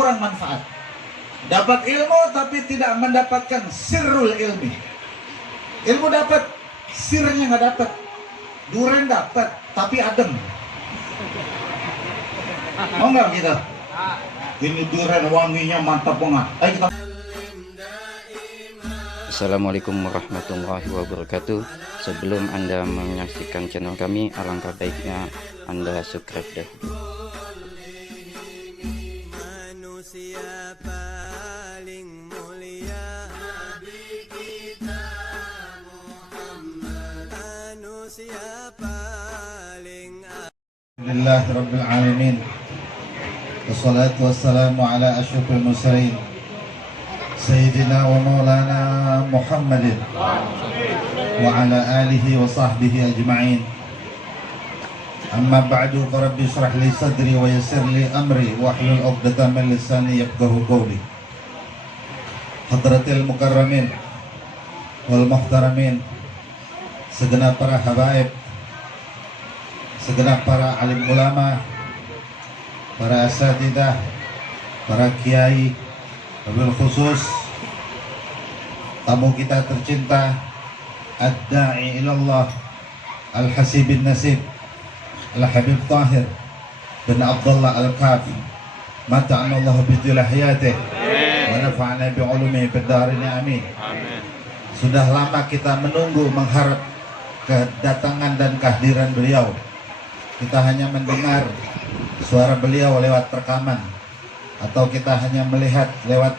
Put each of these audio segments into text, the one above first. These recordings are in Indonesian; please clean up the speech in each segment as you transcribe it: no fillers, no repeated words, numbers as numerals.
kurang manfaat. Dapat ilmu tapi tidak mendapatkan sirrul ilmi. Ilmu dapat, sirnya nggak dapat. Duren dapat tapi adem. Mau nggak kita? Ini duren wanginya mantap banget. Ayo kita. Assalamualaikum warahmatullahi wabarakatuh. Sebelum Anda menyaksikan channel kami, alangkah baiknya Anda subscribe dahulu. Manusia paling mulia Nabi kita Muhammad, manusia paling Alhamdulillahirabbil alamin. Wassalatu wassalamu ala asyrafil mursalin Sayyidina wa maulana Muhammadin wa ala alihi wa sahbihi ajma'in. Amma ba'du, farabbi syrah li sadri wa yassir li amri wa hlul 'uqdatam min lisani yafqahu qawli. Hadratil mukarramin wal muhtaramin, segenap para habaib, segenap para alim ulama, para asatidah, para kiai, wabil khusus tamu kita tercinta, ad-da'i ilallah, al-hasibin nasib, al-habib tahir bin Abdullah al-Kafi, mata'anallahu bidula hayatih wa nafa'ana bi'ulumi biddarini amin. Sudah lama kita menunggu, mengharap kedatangan dan kehadiran beliau. Kita hanya mendengar suara beliau lewat rekaman, atau kita hanya melihat lewat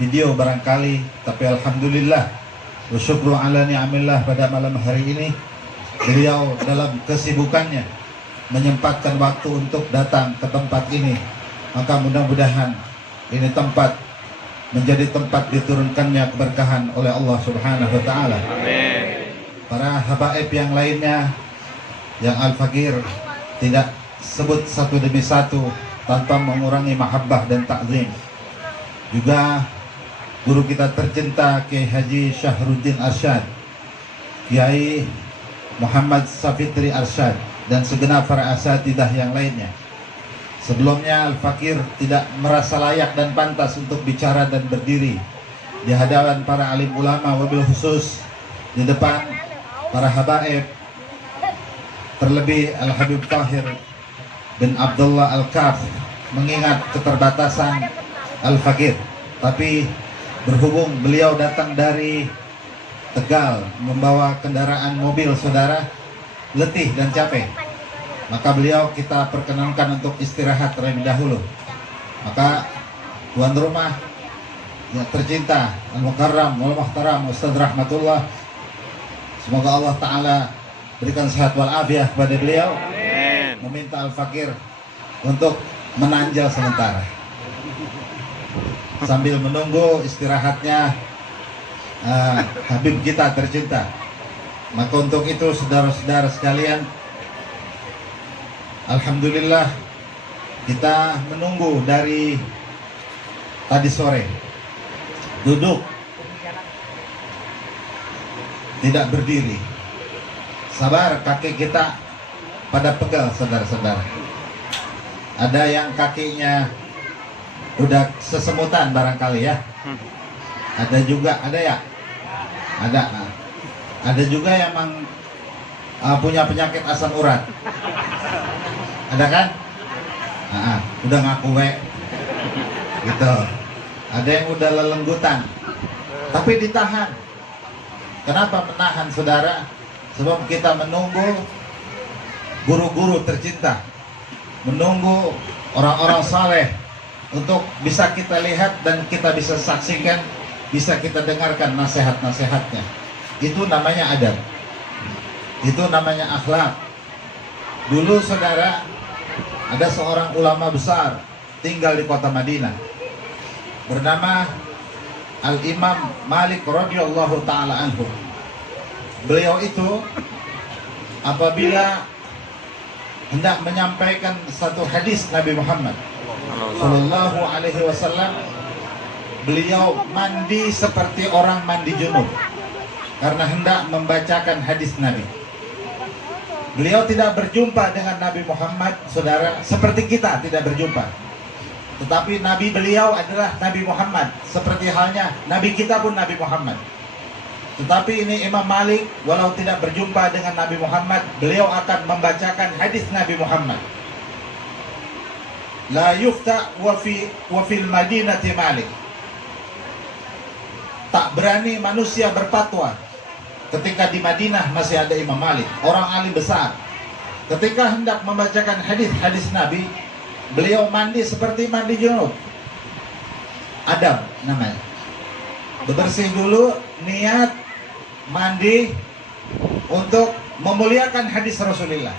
video barangkali. Tapi alhamdulillah wa syukru ala ni'amillah, pada malam hari ini beliau dalam kesibukannya menyempatkan waktu untuk datang ke tempat ini. Maka mudah-mudahan ini tempat menjadi tempat diturunkannya keberkahan oleh Allah Subhanahu wa ta'ala. Para habaib yang lainnya yang Al-Fakir tidak sebut satu demi satu tanpa mengurangi mahabbah dan takzim. Juga guru kita tercinta Kiai Haji Syahruddin Arsyad, Kiai Muhammad Safitri Arsyad, dan segenap para asatidah yang lainnya. Sebelumnya Al-Fakir tidak merasa layak dan pantas untuk bicara dan berdiri di hadapan para alim ulama, wabil khusus di depan para habaib, terlebih Al-Habib Tahir bin Abdullah Al-Kaf, mengingat keterbatasan Al-Fakir. Tapi berhubung beliau datang dari Tegal membawa kendaraan mobil saudara, letih dan capek, maka beliau kita perkenankan untuk istirahat terlebih dahulu. Maka tuan rumah yang tercinta, Al-Mukarram wal Muhtaram Ustaz Rahmatullah, semoga Allah Ta'ala berikan sehat walafiat kepada beliau. Meminta Al-Fakir untuk menanjal sementara sambil menunggu istirahatnya Habib kita tercinta. Maka untuk itu saudara-saudara sekalian, alhamdulillah kita menunggu dari tadi sore, duduk tidak berdiri. Sabar, kaki kita pada pegal saudara-saudara. Ada yang kakinya udah sesemutan barangkali ya. Ada juga, ada ya? Ada juga yang punya penyakit asam urat. Ada kan? Udah ngaku gitu. Ada yang udah lelenggutan, tapi ditahan. Kenapa menahan saudara? Sebab kita menunggu guru-guru tercinta, menunggu orang-orang saleh untuk bisa kita lihat dan kita bisa saksikan, bisa kita dengarkan nasihat-nasihatnya. Itu namanya adab, itu namanya akhlak. Dulu saudara, ada seorang ulama besar tinggal di kota Madinah, bernama Al-Imam Malik radhiyallahu ta'ala anhu. Beliau itu apabila hendak menyampaikan satu hadis Nabi Muhammad Sallallahu Alaihi Wasallam, beliau mandi seperti orang mandi junub karena hendak membacakan hadis Nabi. Beliau tidak berjumpa dengan Nabi Muhammad, saudara, seperti kita tidak berjumpa. Tetapi Nabi beliau adalah Nabi Muhammad. Seperti halnya Nabi kita pun Nabi Muhammad. Tetapi ini Imam Malik, walau tidak berjumpa dengan Nabi Muhammad, beliau akan membacakan hadis Nabi Muhammad. La yufta wa fil madinati Malik. Tak berani manusia berfatwa ketika di Madinah masih ada Imam Malik, orang alim besar. Ketika hendak membacakan hadis-hadis Nabi, beliau mandi seperti mandi junub. Adab namanya. Bebersih dulu, niat mandi untuk memuliakan hadis Rasulullah.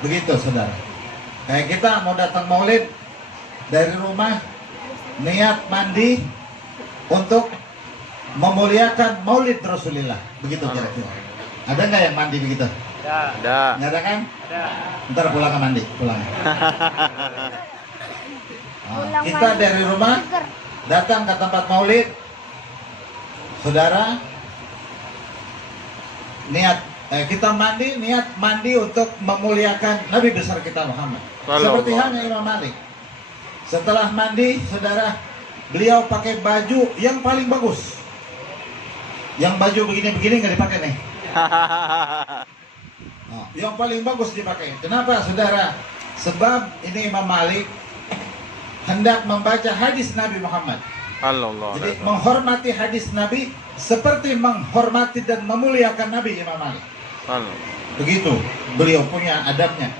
Begitu saudara. Kayak kita mau datang maulid dari rumah, niat mandi untuk memuliakan maulid Rasulullah. Begitu kira-kira. Ada nggak yang mandi begitu? Ada. Nggak ada kan? Ada. Ntar pulang ke mandi, pulang. Nah, kita dari rumah datang ke tempat maulid, saudara, kita mandi, niat mandi untuk memuliakan Nabi besar kita Muhammad. Seperti halnya Imam Malik. Setelah mandi, saudara, beliau pakai baju yang paling bagus. Yang baju begini-begini nggak dipakai nih. Nah, yang paling bagus dipakai. Kenapa, saudara? Sebab ini Imam Malik hendak membaca hadis Nabi Muhammad. Jadi menghormati hadis Nabi seperti menghormati dan memuliakan Nabi Imam Malik. Begitu beliau punya adabnya.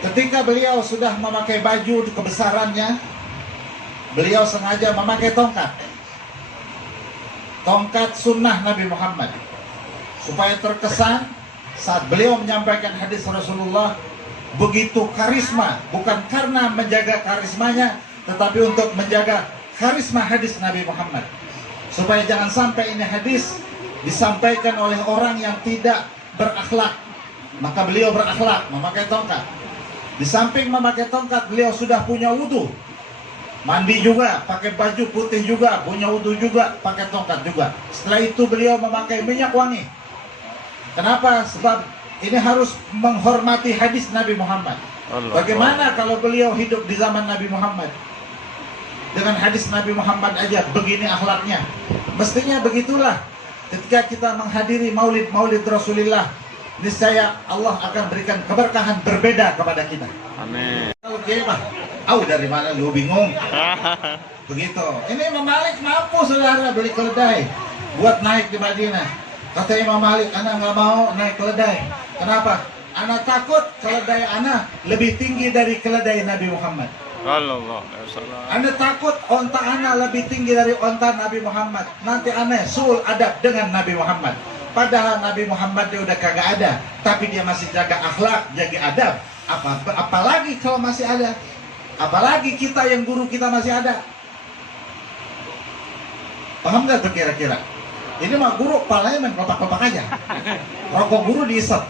Ketika beliau sudah memakai baju kebesarannya, beliau sengaja memakai tongkat. Tongkat sunnah Nabi Muhammad. Supaya terkesan saat beliau menyampaikan hadis Rasulullah begitu karisma, bukan karena menjaga karismanya, tetapi untuk menjaga karisma hadis Nabi Muhammad. Supaya jangan sampai ini hadis disampaikan oleh orang yang tidak berakhlak. Maka beliau berakhlak, memakai tongkat. Di samping memakai tongkat, beliau sudah punya wudhu. Mandi juga, pakai baju putih juga, punya wudhu juga, pakai tongkat juga. Setelah itu beliau memakai minyak wangi. Kenapa? Sebab ini harus menghormati hadis Nabi Muhammad. Bagaimana kalau beliau hidup di zaman Nabi Muhammad? Dengan hadis Nabi Muhammad aja begini akhlaknya. Mestinya begitulah ketika kita menghadiri maulid Rasulullah. Niscaya Allah akan berikan keberkahan berbeda kepada kita. Amin. Oke, Pak. Dari mana lu bingung? Begitu. Ini Imam Malik mampu, saudara, beli keledai buat naik di Madinah. Kata Imam Malik, anak nggak mau naik keledai. Kenapa? Anak takut keledai anak lebih tinggi dari keledai Nabi Muhammad. Anda takut onta anak lebih tinggi dari onta Nabi Muhammad. Nanti aneh suul adab dengan Nabi Muhammad. Padahal Nabi Muhammad dia udah kagak ada, tapi dia masih jaga akhlak, jaga adab. Apalagi kalau masih ada. Apalagi kita yang guru kita masih ada. Paham nggak tuh kira-kira? Ini mah guru palanya main kelopak-kelopak aja. Rokok guru diisep.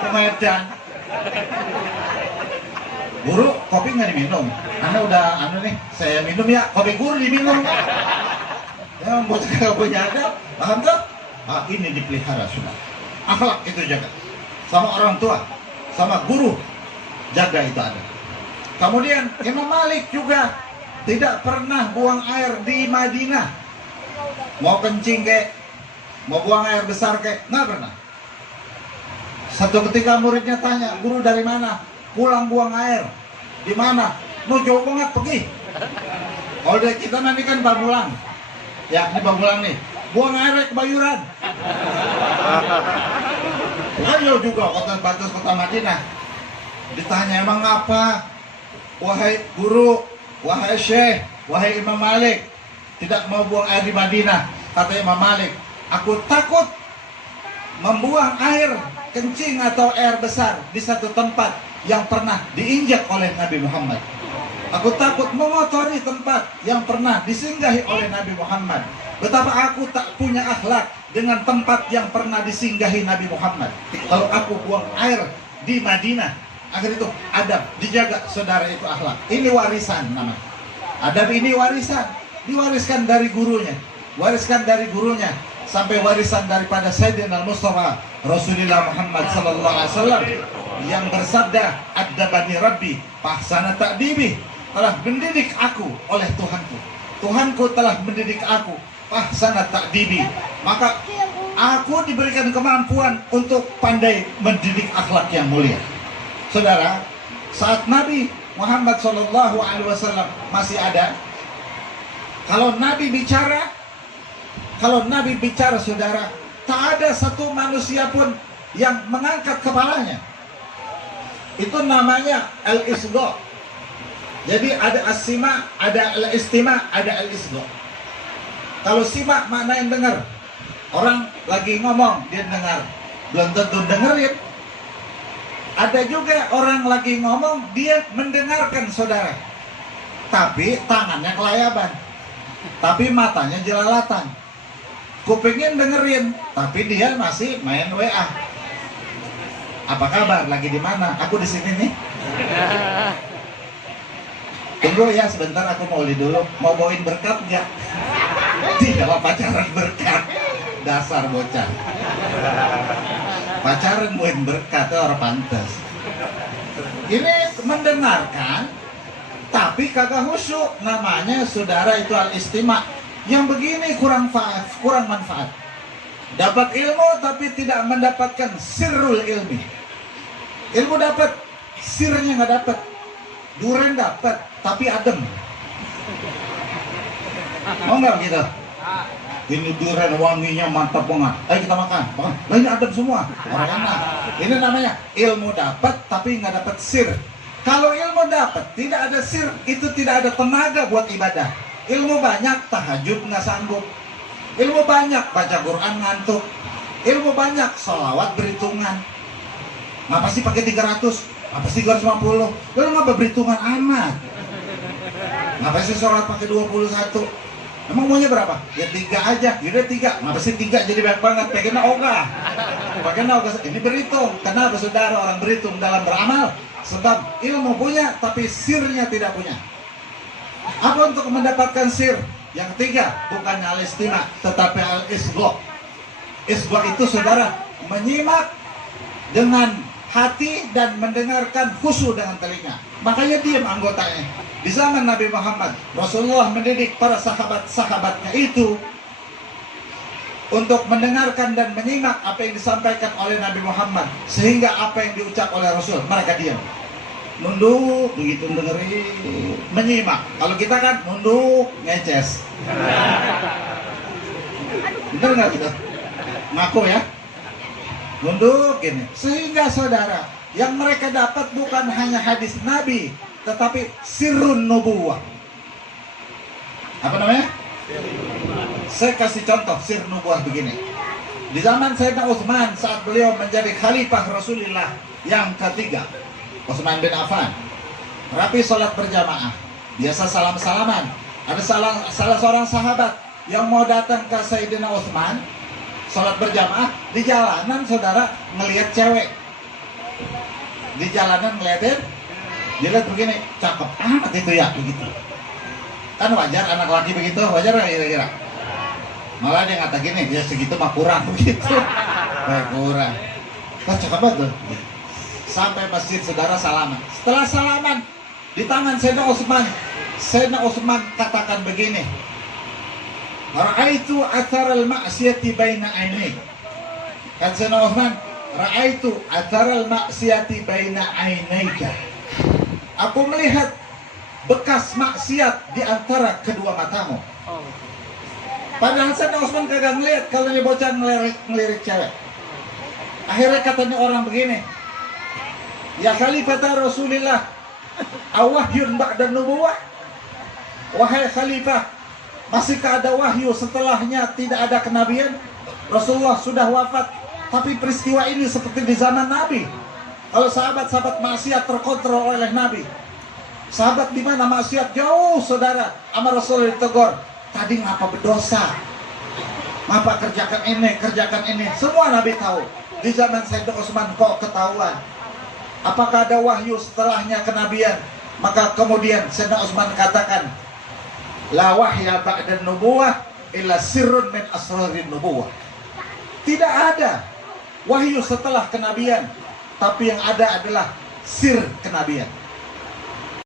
Kemedan. Guru, kopi nggak diminum. Anda udah, nih, saya minum ya. Kopi guru diminum. Ya, bocah nggak punya ada. Paham tuh? Ini dipelihara sudah. Akhlak itu jaga. Sama orang tua, sama guru, jaga itu ada. Kemudian Imam Malik juga tidak pernah buang air di Madinah. Mau kencing kek, mau buang air besar kek, nggak pernah. Satu ketika muridnya tanya, guru dari mana? Pulang buang air. Di mana? Mau jauh banget pergi. Kalau dari kita nanti kan Bamulang. Ya, ini Bamulang nih. Buang air ke Bayuran. Bukan jauh juga kota batas kota Madinah. Ditanya emang apa? Wahai guru, wahai syekh, wahai Imam Malik, tidak mau buang air di Madinah. Kata Imam Malik, aku takut membuang air kencing atau air besar di satu tempat yang pernah diinjak oleh Nabi Muhammad. Aku takut mengotori tempat yang pernah disinggahi oleh Nabi Muhammad. Betapa aku tak punya akhlak dengan tempat yang pernah disinggahi Nabi Muhammad. Kalau aku buang air di Madinah, agar itu adab, dijaga, saudara, itu akhlak. Ini warisan namanya. Adab ini warisan, diwariskan dari gurunya. Wariskan dari gurunya sampai warisan daripada Sayyidina Al-Mustafa Rasulullah Muhammad sallallahu alaihi wasallam yang bersabda, "Addabani Rabbi fahsana ta'dibi." Telah mendidik aku oleh Tuhanku. Tuhanku telah mendidik aku fahsana ta'dibi. Maka aku diberikan kemampuan untuk pandai mendidik akhlak yang mulia. Saudara, saat Nabi Muhammad sallallahu alaihi wasallam masih ada, kalau Nabi bicara saudara, tak ada satu manusia pun yang mengangkat kepalanya. Itu namanya al-isgha. Jadi ada as-sima, ada al-istima, ada al-isgha. Kalau simak makna yang dengar. Orang lagi ngomong, dia dengar. Belum tentu dengerin. Ada juga orang lagi ngomong, dia mendengarkan saudara. Tapi tangannya kelayaban. Tapi matanya jelalatan. Kupingin dengerin, tapi dia masih main WA. Apa kabar? Lagi di mana? Aku di sini nih. Tunggu ya sebentar, aku mau lihat dulu. Mau bawain berkat nggak? Tidak, pacaran berkat. Dasar bocah. Pacaran bawain berkat, orang pantas. Ini mendengarkan, tapi kagak khusyuk. Namanya saudara itu al-istima'. Yang begini kurang manfaat. Dapat ilmu tapi tidak mendapatkan sirrul ilmi. Ilmu dapat, sirnya nggak dapat. Duren dapat, tapi adem. Mau nggak gitu? Ini duren wanginya mantap banget. Ayo kita makan. Nah, ini adem semua. Orang enak. Ini namanya ilmu dapat, tapi nggak dapat sir. Kalau ilmu dapat, tidak ada sir, itu tidak ada tenaga buat ibadah. Ilmu banyak, tahajud nggak sanggup. Ilmu banyak, baca Quran ngantuk. Ilmu banyak, sholawat berhitungan. Ngapa sih pakai 300? Apa sih 350? Lalu ngapa berhitungan amat? Ngapa sih sholat pakai 21? Emang maunya berapa? Ya 3 aja. Yaudah 3. Ngapa sih 3 jadi banyak banget? Pengennya ogah. Ini berhitung. Kenapa saudara orang berhitung dalam beramal? Sebab ilmu punya, tapi sirnya tidak punya. Apa untuk mendapatkan sir? Yang ketiga, bukan al-istima', tetapi al-isgha'. Isgha' itu saudara menyimak dengan hati dan mendengarkan khusyuk dengan telinga. Makanya diam anggotanya. Di zaman Nabi Muhammad, Rasulullah mendidik para sahabat-sahabatnya itu untuk mendengarkan dan menyimak apa yang disampaikan oleh Nabi Muhammad, sehingga apa yang diucap oleh Rasul mereka diam. Nunduk, begitu dengerin, menyimak. Kalau kita kan nunduk, ngeces. Bener nggak gitu? Ngaku ya? Nunduk gini. Sehingga saudara, yang mereka dapat bukan hanya hadis Nabi, tetapi sirrun nubuwah. Apa namanya? Saya kasih contoh sir nubuwah begini. Di zaman Sayyidina Utsman, saat beliau menjadi khalifah Rasulullah yang ketiga, Utsman bin Affan, rapi sholat berjamaah, biasa salam-salaman. Ada salah seorang sahabat yang mau datang ke Sayyidina Utsman, sholat berjamaah, di jalanan saudara ngelihat cewek. Di jalanan ngeliatin, dia lihat begini, cakep amat itu ya, begitu. Kan wajar anak laki begitu, wajar nggak kira-kira? Malah dia ngata gini, ya segitu mah kurang, begitu. Kurang. Kok cakep banget tuh. Sampai masjid saudara salaman. Setelah salaman, di tangan Sayyidina Utsman katakan begini, Ra'aitu atharal ma'siyati baina aini. Kan Sayyidina Utsman, Ra'aitu atharal ma'siyati baina ainaika. Aku melihat bekas maksiat di antara kedua matamu. Padahal Sayyidina Utsman kagak ngeliat kalau ini bocah ngelirik cewek. Akhirnya katanya orang begini, ya Khalifah Rasulullah, awahyun ba'da nubuwah. Wahai Khalifah, masihkah ada wahyu setelahnya tidak ada kenabian? Rasulullah sudah wafat, tapi peristiwa ini seperti di zaman Nabi. Kalau sahabat-sahabat maksiat terkontrol oleh Nabi, sahabat di mana maksiat jauh saudara, sama Rasulullah ditegur, tadi ngapa berdosa? Ngapa kerjakan ini, semua Nabi tahu. Di zaman Sayyidina Utsman kok ketahuan? Apakah ada wahyu setelahnya kenabian? Maka kemudian Sayyidina Utsman katakan, la wahya ba'da nubuwah illa sirrun min asrarin nubuwah. Tidak ada wahyu setelah kenabian, tapi yang ada adalah sir kenabian.